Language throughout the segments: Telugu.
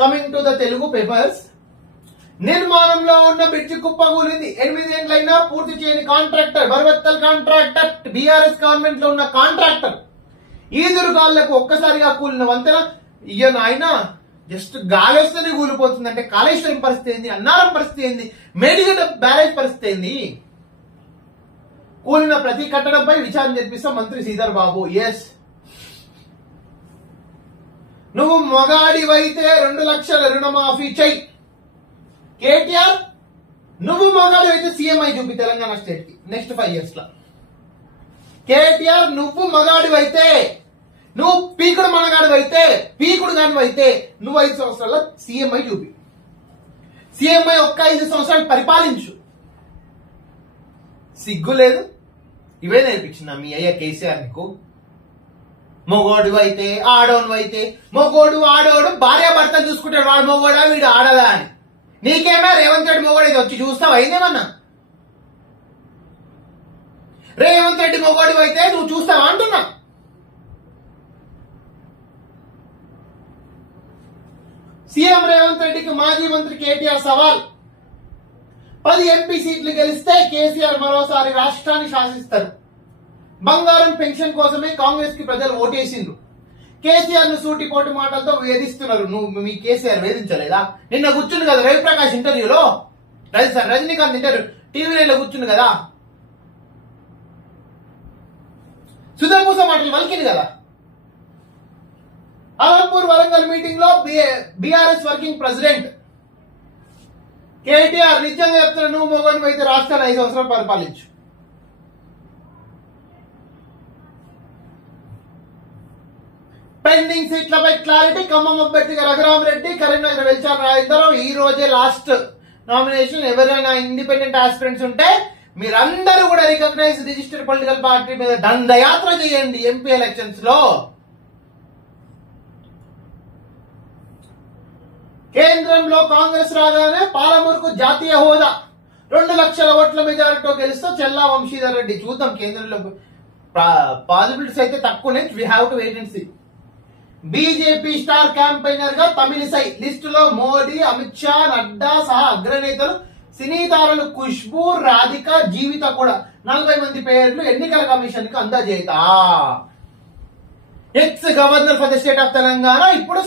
Coming to the Telugu papers. నిర్మాణంలో ఉన్న బ్రిడ్జి కుప్పకూలింది. 8 ఏళ్లైనా పూర్తి చేయని కాంట్రాక్టర్, బర్వత్తల్ కాంట్రాక్టర్, బీఆర్ఎస్ గవర్నమెంట్ లో ఉన్న కాంట్రాక్టర్ ఈదురుగాళ్లకు ఒక్కసారిగా కూలిన వంతెన. ఈయన ఆయన జస్ట్ గాలి వస్తేనే కూలిపోతుంది అంటే కాళేశ్వరం పరిస్థితి ఏంది, అన్నారం పరిస్థితి ఏంది, మేడిగడ్డ బ్యారేజ్ పరిస్థితి ఏంది? కూలిన ప్రతి కట్టడంపై విచారణ జరిపిస్తాం మంత్రి శ్రీధర్ బాబు. ఎస్, నువ్వు మొగాడివైతే 2 లక్షల రుణమాఫీ చెయ్యి. కేటీఆర్, నువ్వు మొగాడివైతే సీఎం అయి చూపి తెలంగాణ స్టేట్ కి నెక్స్ట్ 5 years లో. కేటీఆర్, నువ్వు మగాడివైతే, నువ్వు పీకుడు మనగాడివైతే, పీకుడు గానివైతే నువ్వు 5 సంవత్సరాల సీఎం అయి చూపి. సీఎం అయి ఒక్క 5 సంవత్సరాలు పరిపాలించు. సిగ్గు లేదు? ఇవే నేర్పించిన మీ అయ్యా కేసీఆర్ నీకు? మొగోడు అయితే ఆడోను అయితే, మొగోడు ఆడోడు భార్యాభర్త చూసుకుంటాడు, వాడు మొగోడా వీడు ఆడదా అని. నీకేమే రేవంత్ రెడ్డి మొగోడు అయితే వచ్చి చూస్తావు అయిందేమన్నా? రేవంత్ రెడ్డి మొగోడు అయితే నువ్వు చూస్తావా అంటున్నా. సీఎం రేవంత్ రెడ్డికి మాజీ మంత్రి కేటీఆర్ సవాల్. 10 ఎంపీ సీట్లు గెలిస్తే కేసీఆర్ మరోసారి రాష్ట్రాన్ని శాసిస్తారు. బంగారం పెన్షన్ కోసమే కాంగ్రెస్ కి ప్రజలు ఓటేసిండ్రు. కేసీఆర్ ను సూటిపోటు మాటలతో వేధిస్తున్నారు. నువ్వు మీ కేసీఆర్ వేధించలేదా? నిన్న కూర్చుంది కదా రవిప్రకాష్ ఇంటర్వ్యూలో, రజనీకాంత్ ఇంటర్వ్యూ టీవీలో కూర్చుంది కదా, సుధర్పూస మాటలు వలికింది కదా. అలంపూర్ వరంగల్ మీటింగ్ లో బీఆర్ఎస్ వర్కింగ్ ప్రెసిడెంట్ కేటీఆర్ నిజంగా చెప్తున్నా, నువ్వు మొగోని అయితే రాష్ట్రాన్ని 5 సంవత్సరాలు పరిపాలించు. పెండింగ్ సీట్లపై క్లారిటీ. ఖమ్మం అభ్యర్థిగా రఘురామరెడ్డి, కరీంనగర్ వెల్చాల రాజేంద్రరావు. ఈ రోజే లాస్ట్ నామినేషన్. ఎవరైనా ఇండిపెండెంట్ ఆస్పిరెంట్స్ ఉంటే మీరందరూ కూడా రికగ్నైజ్ రిజిస్టర్డ్ పొలిటికల్ పార్టీ మీద దండయాత్ర చేయండి ఎంపీ ఎలక్షన్స్ లో. కేంద్రంలో కాంగ్రెస్ రాగానే పాలమూరుకు జాతీయ హోదా. 2 లక్షల ఓట్ల మెజారిటీతో గెలిస్తే చెల్లా వంశీధర్ రెడ్డి. చూద్దాం, కేంద్రంలో పాసిబిలిటీస్ అయితే తక్కువనే. We have to wait and see. BJP star campaigner గా తమిళిసై లిస్టులో మోడీ, అమిత్ షా, నడ్డా సహా అగ్రనేతలు. సినీ తారలు ఖుష్బూ, రాధిక, జీవిత కూడా. 40 మంది పేర్లు ఎన్నికల కమిషన్ కి అందజేత. Ex governor for the state of Telangana ఇప్పుడు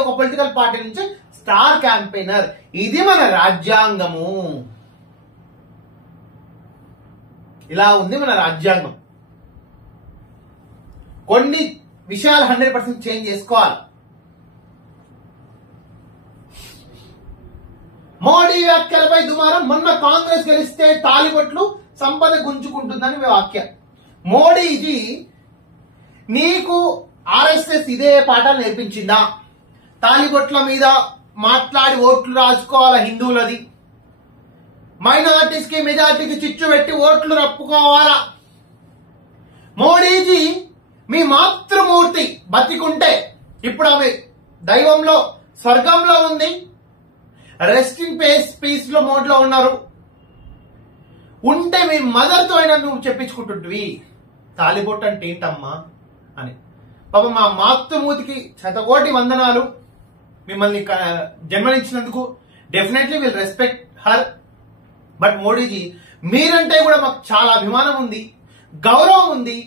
ఒక పొలిటికల్ పార్టీ నుంచి స్టార్ క్యాంపెయినర్. ఇది మన రాజ్యాంగము. ఇలా ఉంది మన రాజ్యాంగం. కొన్ని విషయాలు 100% చేంజ్ చేసుకోవాలి. మోడీ వ్యాఖ్యలపై దుమారం. మొన్న కాంగ్రెస్ గెలిస్తే తాలిబొట్లు సంపద గుంజుకుంటుందని వ్యాఖ్య. మోడీజీ నీకు ఆర్ఎస్ఎస్ ఇదే పాఠాలు నేర్పించిందా? తాలిబొట్ల మీద మాట్లాడి ఓట్లు రాసుకోవాలా హిందువులది, మైనారిటీస్ కి మెజారిటీకి చిచ్చు పెట్టి ఓట్లు రప్పుకోవాలా? మోడీజీ మీ మాతృమూర్తి బతికుంటే, ఇప్పుడు ఆమె దైవంలో స్వర్గంలో ఉంది, రెస్ట్ ఇన్ పీస్ లో మోడ్ లో ఉన్నారు, ఉంటే మీ మదర్ తో అయినా నువ్వు చెప్పించుకుంటుంటివి తాలిబొట్టు అంటే ఏంటమ్మా అని. పాపం మా మాతృమూర్తికి శతకోటి వందనాలు. మిమ్మల్ని జన్మనిచ్చినందుకు definitely will respect her. But Modiji, మీరంటే కూడా మాకు చాలా అభిమానం ఉంది, గౌరవం ఉంది.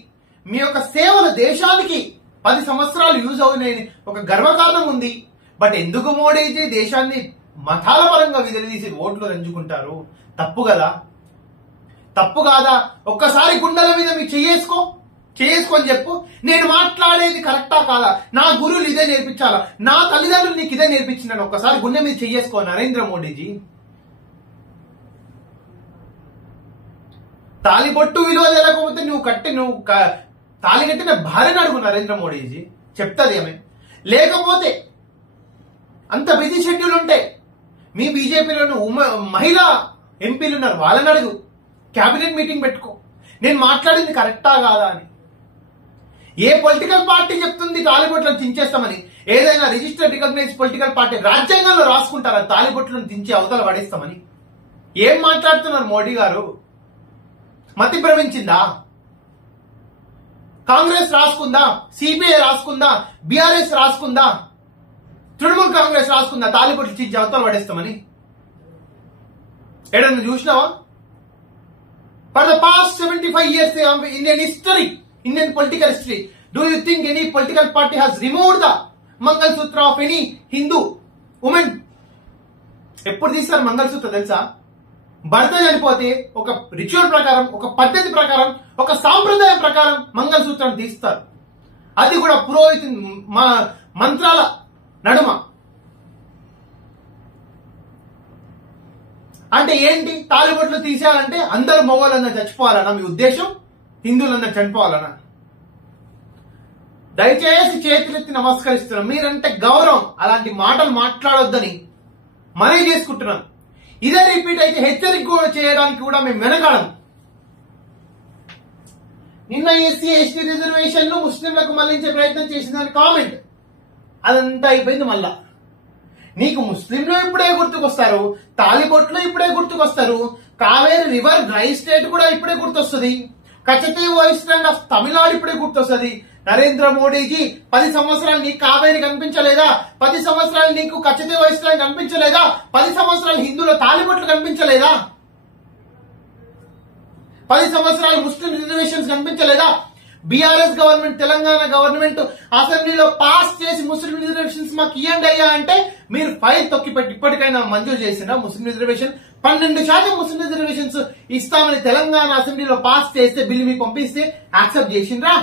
మీ యొక్క సేవలు దేశానికి 10 సంవత్సరాలు యూజ్ అవుతాయని ఒక గర్వకారణం ఉంది. బట్ ఎందుకు మోడీజీ దేశాన్ని మతాల పరంగా విడదీసి ఓట్లు రంజుకుంటారు? తప్పు కదా? తప్పు కాదా? ఒక్కసారి గుండెల మీద మీకు చేసుకొని చెప్పు, నేను మాట్లాడేది కరెక్టా కాదా, నా గురువులు ఇదే నేర్పించాలా, నా తల్లిదండ్రులు నీకు ఇదే నేర్పించినాను. ఒక్కసారి గుండె మీద చేసుకో నరేంద్ర మోడీజీ. తాలిబొట్టు విలువ తెలియకపోతే నువ్వు తాలి కట్టిన భార్యను అడుగు నరేంద్ర మోడీజీ, చెప్తాది ఆమె. లేకపోతే అంత బిజీ షెడ్యూల్ ఉంటే మీ బీజేపీలోని మహిళా ఎంపీలు ఉన్నారు, వాళ్ళని అడుగు. క్యాబినెట్ మీటింగ్ పెట్టుకో, నేను మాట్లాడింది కరెక్టా కాదా అని. ఏ పొలిటికల్ పార్టీ చెప్తుంది తాలిబొట్లను దించేస్తామని? ఏదైనా రిజిస్టర్డ్ రికగ్నైజ్ పొలిటికల్ పార్టీ రాజ్యాంగంలో రాసుకుంటారా తాలిబొట్లను దించి అవతల పడేస్తామని? ఏం మాట్లాడుతున్నారు మోడీ గారు? మతి భ్రమించిందా? కాంగ్రెస్ రాసుకుందా, సిపిఐ రాసుకుందా, బీఆర్ఎస్ రాసుకుందా? తృణమూల్ కాంగ్రెస్ రాసుకుందా తాలిబొట్లు చించి అవతల పడేస్తామని? ఎడన్నా చూసినావా? For the past 75 years Indian history, Indian political history, do you think any political party has removed the mangalsutra of any Hindu women? ఎప్పుడు తీస్తారు మంగళసూత్ర తెలుసా? భర్త చనిపోతే ఒక రిచువల్ ప్రకారం, ఒక పద్ధతి ప్రకారం, ఒక సాంప్రదాయం ప్రకారం మంగళసూత్రం తీస్తారు. అది కూడా పురోహితు మంత్రాల నడుమ. అంటే ఏంటి? తాలిబొట్లు తీసేయాలంటే అందరూ మగవాళ్ళందరూ చచ్చిపోవాలన్నా మీ ఉద్దేశం? హిందువులందరూ చనిపోవాలన్నా? దయచేసి చేతులెత్తి నమస్కరిస్తున్నాం. మీరంటే గౌరవం, అలాంటి మాటలు మాట్లాడొద్దని మనవి చేసుకుంటున్నాం. ఇదే రిపీట్ అయితే హెచ్చరిక కూడా చేయడానికి కూడా మేము వెనకాడం. నిన్న ఎస్సీ ఎస్టీ రిజర్వేషన్ ముస్లింలకు మళ్లించే ప్రయత్నం చేసిందని కామెంట్, అదంతా అయిపోయింది. మళ్ళా నీకు ముస్లింలు ఇప్పుడే గుర్తుకొస్తారు, తాలిబొట్లు ఇప్పుడే గుర్తుకొస్తారు, కావేరి రివర్ డ్రై స్టేట్ కూడా ఇప్పుడే గుర్తొస్తుంది, కచతీవ్ ఐలాండ్ ఆఫ్ తమిళనాడు ఇప్పుడే గుర్తొస్తుంది. నరేంద్ర మోడీజీ 10 సంవత్సరాలు నీకు కావేరి కనిపించలేదా? 10 సంవత్సరాలు నీకు కచతీవ్ ఐలాండ్ కనిపించలేదా? 10 సంవత్సరాలు హిందువుల తాలిబొట్లు కనిపించలేదా? 10 సంవత్సరాలు ముస్లిం రిజర్వేషన్స్ కనిపించలేదా? బీఆర్ఎస్ గవర్నమెంట్, తెలంగాణ గవర్నమెంట్ అసెంబ్లీలో పాస్ చేసి ముస్లిం రిజర్వేషన్స్ మాకు ఇవ్వండి అయ్యా అంటే మీరు ఫైల్ తొక్కిపెట్టి ఇప్పటికైనా మంజూరు చేసిన ముస్లిం రిజర్వేషన్ 12% ముస్లిం రిజర్వేషన్స్ ఇస్తామని తెలంగాణ అసెంబ్లీలో పాస్ చేస్తే బిల్లు మీకు పంపిస్తే యాక్సెప్ట్ చేసిండ్రా?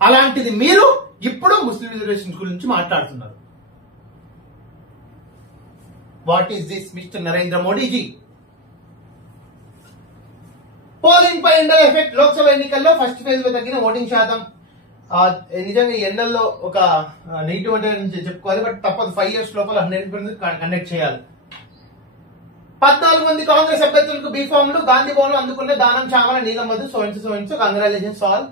అలాంటిది మీరు ఇప్పుడు ముస్లిం రిజర్వేషన్స్ గురించి మాట్లాడుతున్నారు. What is this mister Narendra Modiji? Polling పై ఎండల ఎఫెక్ట్. లోక్సభ ఎన్నికల్లో ఫస్ట్ ఫేజ్ లో తగ్గిన ఓటింగ్ శాతం. నిజంగా ఈ ఎండల్లో ఒక నెగిటివ్ అంటే చెప్పుకోవాలి, బట్ తప్పదు. 5 years లోపల 100% కండక్ట్ చేయాలి. 14 మంది కాంగ్రెస్ అభ్యర్థులకు బీఫామ్లు గాంధీ భవన్ అందుకున్న దానం చామల నీలమధు సోయిన్స్ కంగ్రాచులేషన్స్ ఆల్.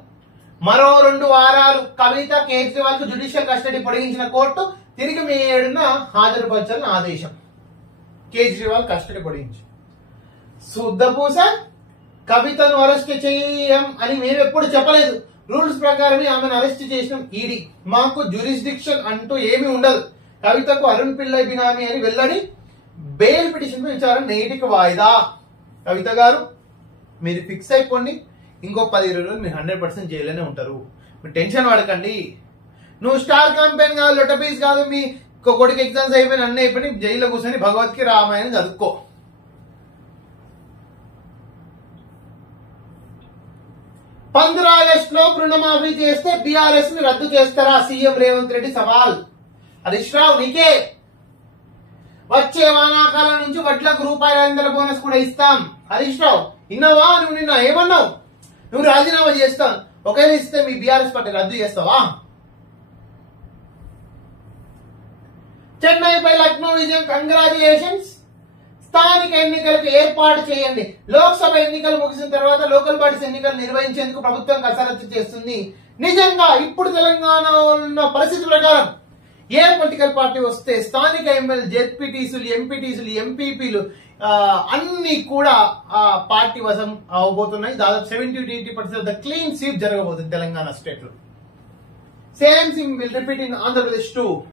మరో 2 వారాలు కవిత, కేజ్రీవాల్ కు జ్యుడిషియల్ కస్టడీ పొడిగించిన కోర్టు తిరిగి మే 7న హాజరుపరచాలని ఆదేశం. కేజ్రీవాల్ కస్టడీ పొడిగించి శుద్ధపూస. కవితను అరెస్ట్ చేయం అని మేము ఎప్పుడు చెప్పలేదు. రూల్స్ ప్రకారమే ఆమెను అరెస్ట్ చేసిన ఈడీ. మాకు జ్యూరిస్డిక్షన్ అంటూ ఏమీ ఉండదు. కవితకు అరుణ్ పిల్లై బినామీ అని వెల్లడి. బెయిల్ పిటిషన్ విచారణ నేటికి వాయిదా. కవిత గారు మీరు ఫిక్స్ అయిపోండి, ఇంకో 10-20 రోజులు మీరు 100% జైల్లోనే ఉంటారు. మీరు టెన్షన్ పడకండి. నువ్వు స్టార్ క్యాంపెయిన్ కాదు, లొటపీస్ కాదు, మీ కొడుకు ఎగ్జామ్స్ అయిపోయిన అన్నీ అయిపోయి జైల్లో కూర్చొని భగవద్గీత రామాయణం చదువుకో. 15 ఆగస్టులో రుణమాఫీ చేస్తే బీఆర్ఎస్ ని రద్దు చేస్తారా? సీఎం రేవంత్ రెడ్డి సవాల్. హరీష్ రావు నీకే. వచ్చే వానాకాలం నుంచి వడ్లకు ₹500 బోనస్ కూడా ఇస్తాం. హరీష్ రావు విన్నావా? నువ్వు నిన్న ఏమన్నావు? నువ్వు రాజీనామా చేస్తాను, ఒకవేళ ఇస్తే మీ బీఆర్ఎస్ పార్టీ రద్దు చేస్తావా? చెన్నైపై లక్నో విజయం, కంగ్రాచులేషన్స్. స్థానిక ఎన్నికలకు ఏర్పాటు చేయండి. లోక్సభ ఎన్నికలు ముగిసిన తర్వాత లోకల్ బాడీస్ ఎన్నికలు నిర్వహించేందుకు ప్రభుత్వం కసరత్తు చేస్తుంది. నిజంగా ఇప్పుడు తెలంగాణలో ఉన్న పరిస్థితి ప్రకారం ఏ పొలిటికల్ పార్టీ వస్తే స్థానిక ఎమ్మెల్యే, జెడ్పీటీసీలు, ఎంపీటీసీలు, ఎంపీపీలు అన్ని కూడా ఆ పార్టీ వశం అవబోతున్నాయి. దాదాపు 70-80% క్లీన్ స్వీప్ జరగబోతుంది తెలంగాణ స్టేట్ లో. Same thing will repeat in Andhra Pradesh two.